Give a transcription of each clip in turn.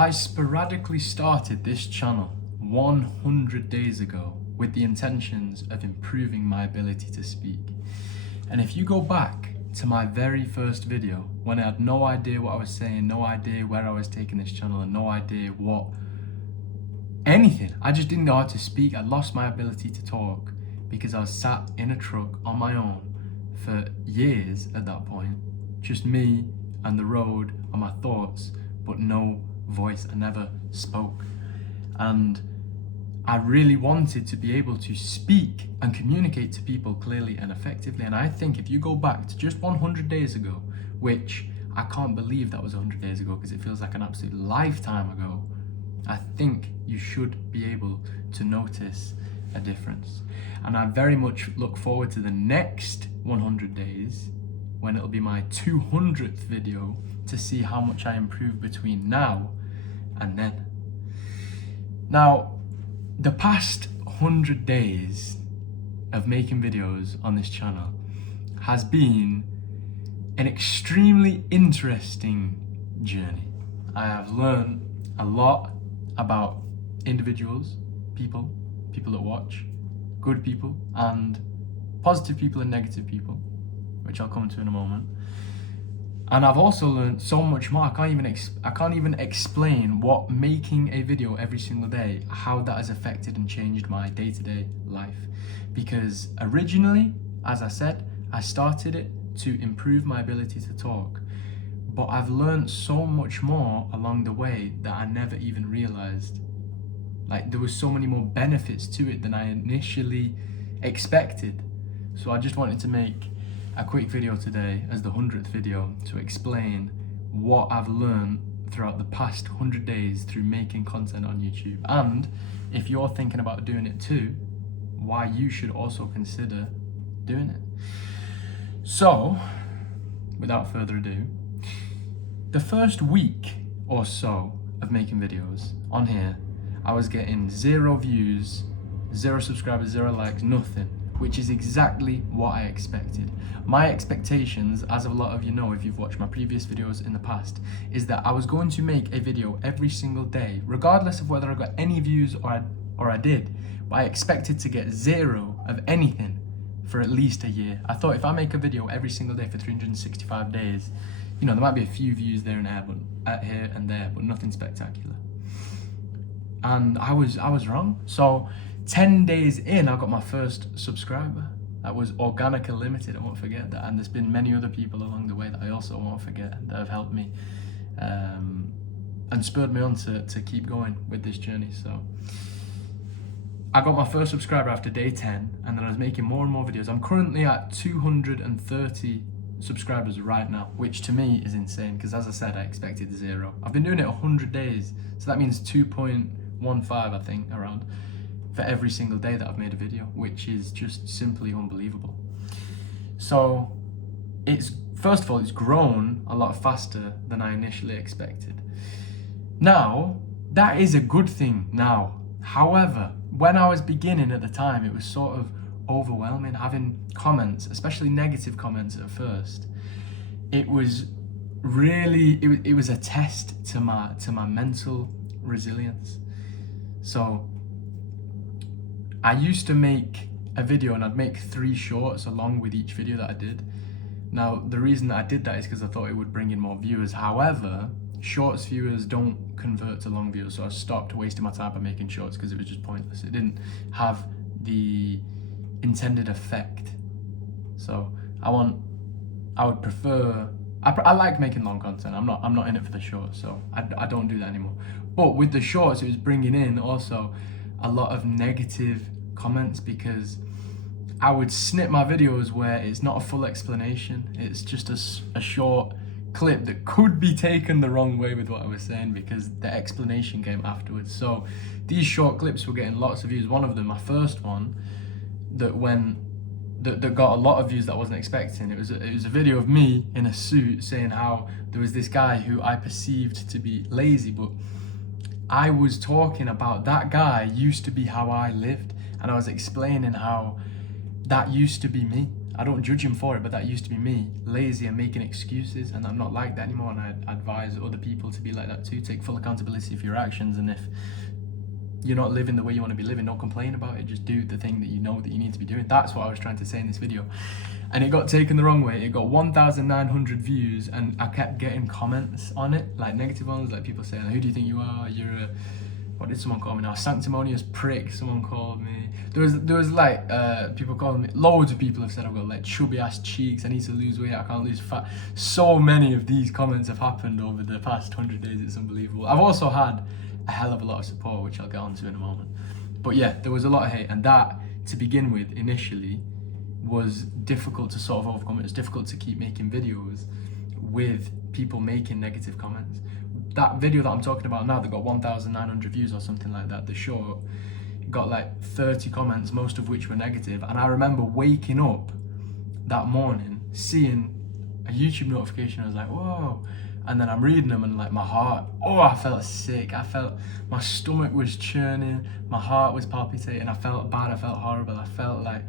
I sporadically started this channel 100 days ago with the intentions of improving my ability to speak. And if you go back to my very first video, when I had no idea what I was saying, no idea where I was taking this channel, and no idea anything. I just didn't know how to speak. I lost my ability to talk because I was sat in a truck on my own for years at that point. Just me and the road and my thoughts, but no voice. I never spoke. And I really wanted to be able to speak and communicate to people clearly and effectively. And I think if you go back to just 100 days ago, which I can't believe that was 100 days ago because it feels like an absolute lifetime ago, I think you should be able to notice a difference. And I very much look forward to the next 100 days when it'll be my 200th video to see how much I improve between now and then. Now, the past 100 days of making videos on this channel has been an extremely interesting journey. I have learned a lot about individuals, people that watch, good people and positive people and negative people, which I'll come to in a moment. And I've also learned so much more. I can't even explain what making a video every single day, how that has affected and changed my day-to-day life. Because originally, as I said, I started it to improve my ability to talk. But I've learned so much more along the way that I never even realized. Like, there was so many more benefits to it than I initially expected. So I just wanted to make a quick video today as the 100th video to explain what I've learned throughout the past 100 days through making content on YouTube. And if you're thinking about doing it too, why you should also consider doing it. So, without further ado, the first week or so of making videos on here, I was getting 0 views, 0 subscribers, 0 likes, nothing, which is exactly what I expected. My expectations, as a lot of you know if you've watched my previous videos in the past, is that I was going to make a video every single day, regardless of whether I got any views or I did. But I expected to get 0 of anything for at least a year. I thought if I make a video every single day for 365 days, you know, there might be a few views there and there, but here and there, but nothing spectacular. And I was wrong. So 10 days in, I got my first subscriber. That was organically limited, I won't forget that. And there's been many other people along the way that I also won't forget that have helped me and spurred me on to keep going with this journey. So I got my first subscriber after day 10, and then I was making more and more videos. I'm currently at 230 subscribers right now, which to me is insane because, as I said, I expected 0. I've been doing it 100 days, so that means 2.15, I think, around, for every single day that I've made a video, which is just simply unbelievable. So first of all, it's grown a lot faster than I initially expected. Now, that is a good thing now. However, when I was beginning at the time, it was sort of overwhelming having comments, especially negative comments at first. It was really, it was a test to my mental resilience. So I used to make a video and I'd make 3 shorts along with each video that I did. Now, the reason that I did that is because I thought it would bring in more viewers. However, shorts viewers don't convert to long viewers, so I stopped wasting my time by making shorts because it was just pointless. It didn't have the intended effect. So I would prefer, I like making long content. I'm not in it for the shorts, so I don't do that anymore. But with the shorts, it was bringing in also a lot of negative comments because I would snip my videos where it's not a full explanation. It's just a short clip that could be taken the wrong way with what I was saying because the explanation came afterwards. So these short clips were getting lots of views. One of them, my first one, that got a lot of views that I wasn't expecting. It was a video of me in a suit saying how there was this guy who I perceived to be lazy, but I was talking about that guy used to be how I lived, and I was explaining how that used to be me. I don't judge him for it, but that used to be me, lazy and making excuses, and I'm not like that anymore. And I advise other people to be like that too. Take full accountability for your actions, and if you're not living the way you want to be living, don't complain about it. Just do the thing that you know that you need to be doing. That's what I was trying to say in this video. And it got taken the wrong way. It got 1,900 views, and I kept getting comments on it, like negative ones, like people saying, who do you think you are? You're a, what did someone call me now? Sanctimonious prick, someone called me. There was like, people calling me, loads of people have said I've got like chubby ass cheeks, I need to lose weight, I can't lose fat. So many of these comments have happened over the past 100 days, it's unbelievable. I've also had a hell of a lot of support, which I'll get onto in a moment. But yeah, there was a lot of hate, and that, to begin with, initially, was difficult to sort of overcome. It was difficult to keep making videos with people making negative comments. That video that I'm talking about now that got 1,900 views or something like that, the short, got like 30 comments, most of which were negative. And I remember waking up that morning, seeing a YouTube notification. I was like, whoa. And then I'm reading them, and like my heart, I felt sick. I felt my stomach was churning, my heart was palpitating. I felt bad, I felt horrible. I felt like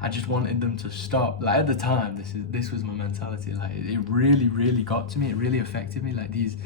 I just wanted them to stop. Like at the time, this was my mentality. Like it really, really got to me. It really affected me. Like these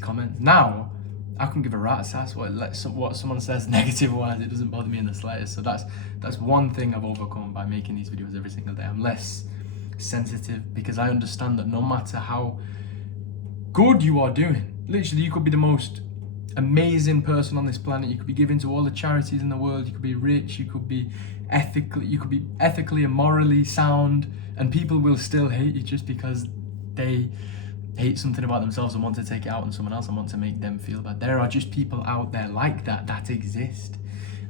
comments. Now I couldn't give a rat's ass what someone says negative wise. It doesn't bother me in the slightest. So that's one thing I've overcome by making these videos every single day. I'm less sensitive because I understand that no matter how good you are doing, literally, you could be the most amazing person on this planet. You could be giving to all the charities in the world. You could be rich. You could be ethically and morally sound, and people will still hate you just because they hate something about themselves and want to take it out on someone else and want to make them feel bad. There are just people out there like that exist,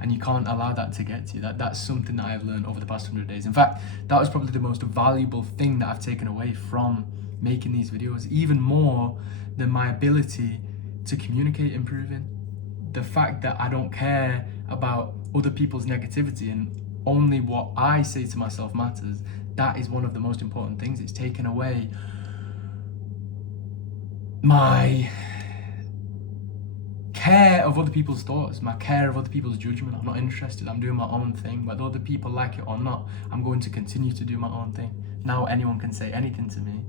and you can't allow that to get to you. That's something that I've learned over the past 100 days. In fact, that was probably the most valuable thing that I've taken away from making these videos, even more than my ability to communicate improving. The fact that I don't care about other people's negativity and only what I say to myself matters, that is one of the most important things. It's taken away my care of other people's thoughts, my care of other people's judgment. I'm not interested. I'm doing my own thing. Whether other people like it or not, I'm going to continue to do my own thing. Now anyone can say anything to me,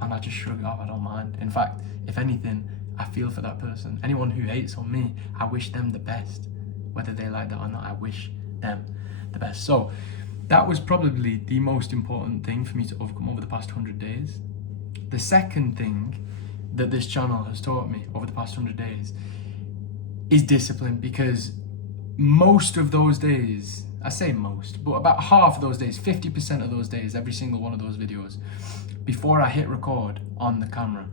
and I just shrug it off. I don't mind. In fact, if anything, I feel for that person. Anyone who hates on me, I wish them the best. Whether they like that or not, I wish them the best. So that was probably the most important thing for me to overcome over the past 100 days. The second thing that this channel has taught me over the past 100 days is discipline, because most of those days, I say most, but about half of those days, 50% of those days, every single one of those videos, before I hit record on the camera,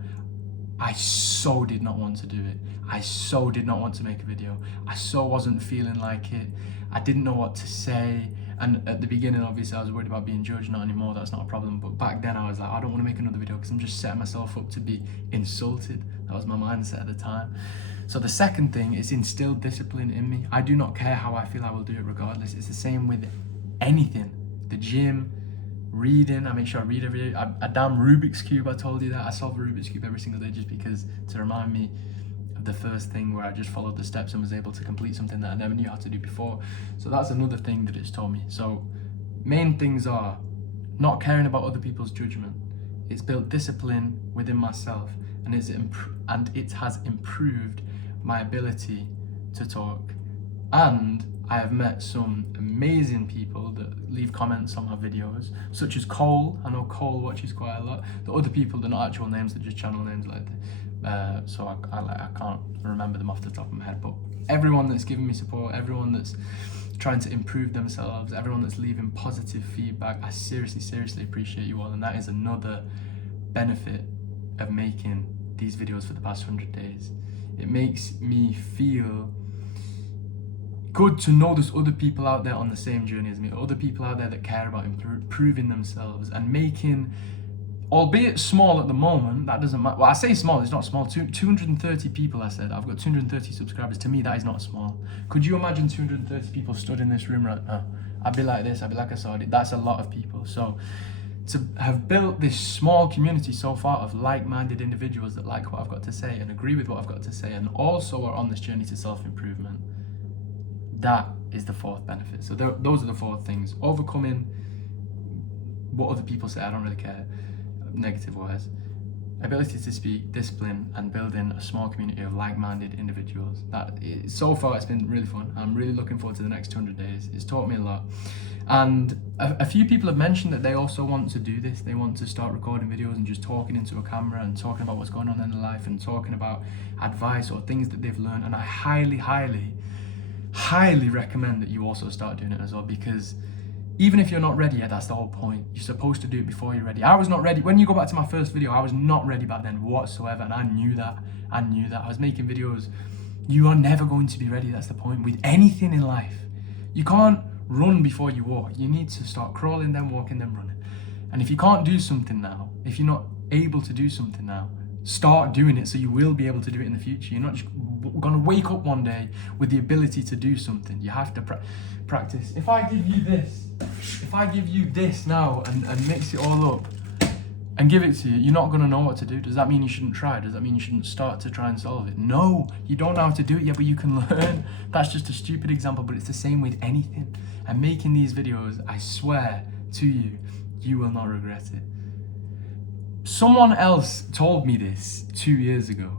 I so did not want to do it. I so did not want to make a video. I so wasn't feeling like it. I didn't know what to say. And at the beginning, obviously, I was worried about being judged. Not anymore, that's not a problem. But back then, I was like, I don't want to make another video because I'm just setting myself up to be insulted. That was my mindset at the time. So the second thing is instill discipline in me. I do not care how I feel, I will do it regardless. It's the same with anything. The gym, reading, I make sure I read every day. A damn Rubik's Cube, I told you that. I solve a Rubik's Cube every single day just because, to remind me of the first thing where I just followed the steps and was able to complete something that I never knew how to do before. So that's another thing that it's taught me. So main things are not caring about other people's judgment. It's built discipline within myself, and it has improved my ability to talk. And I have met some amazing people that leave comments on my videos, such as Cole. I know Cole watches quite a lot. The other people, they're not actual names, they're just channel names like that. So I can't remember them off the top of my head. But everyone that's giving me support, everyone that's trying to improve themselves, everyone that's leaving positive feedback, I seriously appreciate you all. And that is another benefit of making these videos for the past 100 days. It makes me feel good to know there's other people out there on the same journey as me, other people out there that care about improving themselves and making, albeit small at the moment, that doesn't matter. Well, I say small, it's not small. 230 people, I said. I've got 230 subscribers. To me, that is not small. Could you imagine 230 people stood in this room right now? I'd be like this, I'd be like I saw it. That's a lot of people. So to have built this small community so far of like-minded individuals that like what I've got to say and agree with what I've got to say and also are on this journey to self-improvement, that is the fourth benefit. So those are the four things. Overcoming what other people say, I don't really care, negative wise. Ability to speak, discipline, and building a small community of like-minded individuals. So far it's been really fun. I'm really looking forward to the next 200 days. It's taught me a lot. And a few people have mentioned that they also want to do this. They want to start recording videos and just talking into a camera and talking about what's going on in their life and talking about advice or things that they've learned. And I highly, highly, highly recommend that you also start doing it as well, because even if you're not ready yet, that's the whole point. You're supposed to do it before you're ready. I was not ready. When you go back to my first video, I was not ready back then whatsoever, and I knew that. I was making videos. You are never going to be ready. That's the point with anything in life. You can't run before you walk. You need to start crawling, then walking, then running. And if you can't do something now, if you're not able to do something now, start doing it so you will be able to do it in the future. You're not just going to wake up one day with the ability to do something. You have to practice. If I give you this now and mix it all up and give it to you, you're not going to know what to do. Does that mean you shouldn't try? Does that mean you shouldn't start to try and solve it? No, you don't know how to do it yet, but you can learn. That's just a stupid example, but it's the same with anything. And making these videos, I swear to you, you will not regret it. Someone else told me this 2 years ago.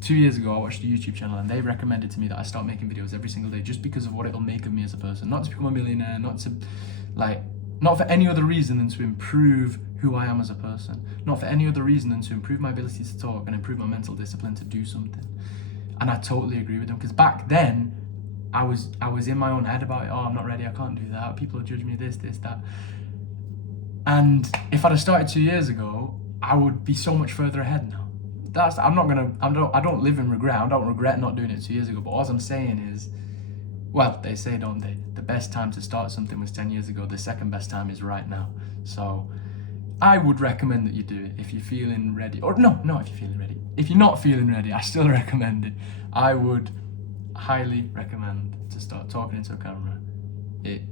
2 years ago, I watched a YouTube channel and they recommended to me that I start making videos every single day just because of what it'll make of me as a person. Not to become a millionaire, not for any other reason than to improve who I am as a person. Not for any other reason than to improve my ability to talk and improve my mental discipline to do something. And I totally agree with them, because back then, I was in my own head about it. Oh, I'm not ready, I can't do that. People will judge me, this, that. And if I'd have started 2 years ago, I would be so much further ahead now. I don't live in regret. I don't regret not doing it 2 years ago. But all I'm saying is, well, they say, don't they? The best time to start something was 10 years ago. The second best time is right now. So I would recommend that you do it if you're feeling ready. Or not if you're feeling ready. If you're not feeling ready, I still recommend it. I would highly recommend to start talking into a camera. It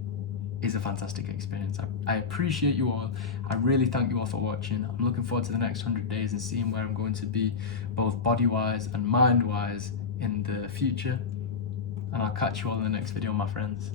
is a fantastic experience. I appreciate you all. I really thank you all for watching. I'm looking forward to the next 100 days and seeing where I'm going to be, both body-wise and mind-wise, in the future. And I'll catch you all in the next video, my friends.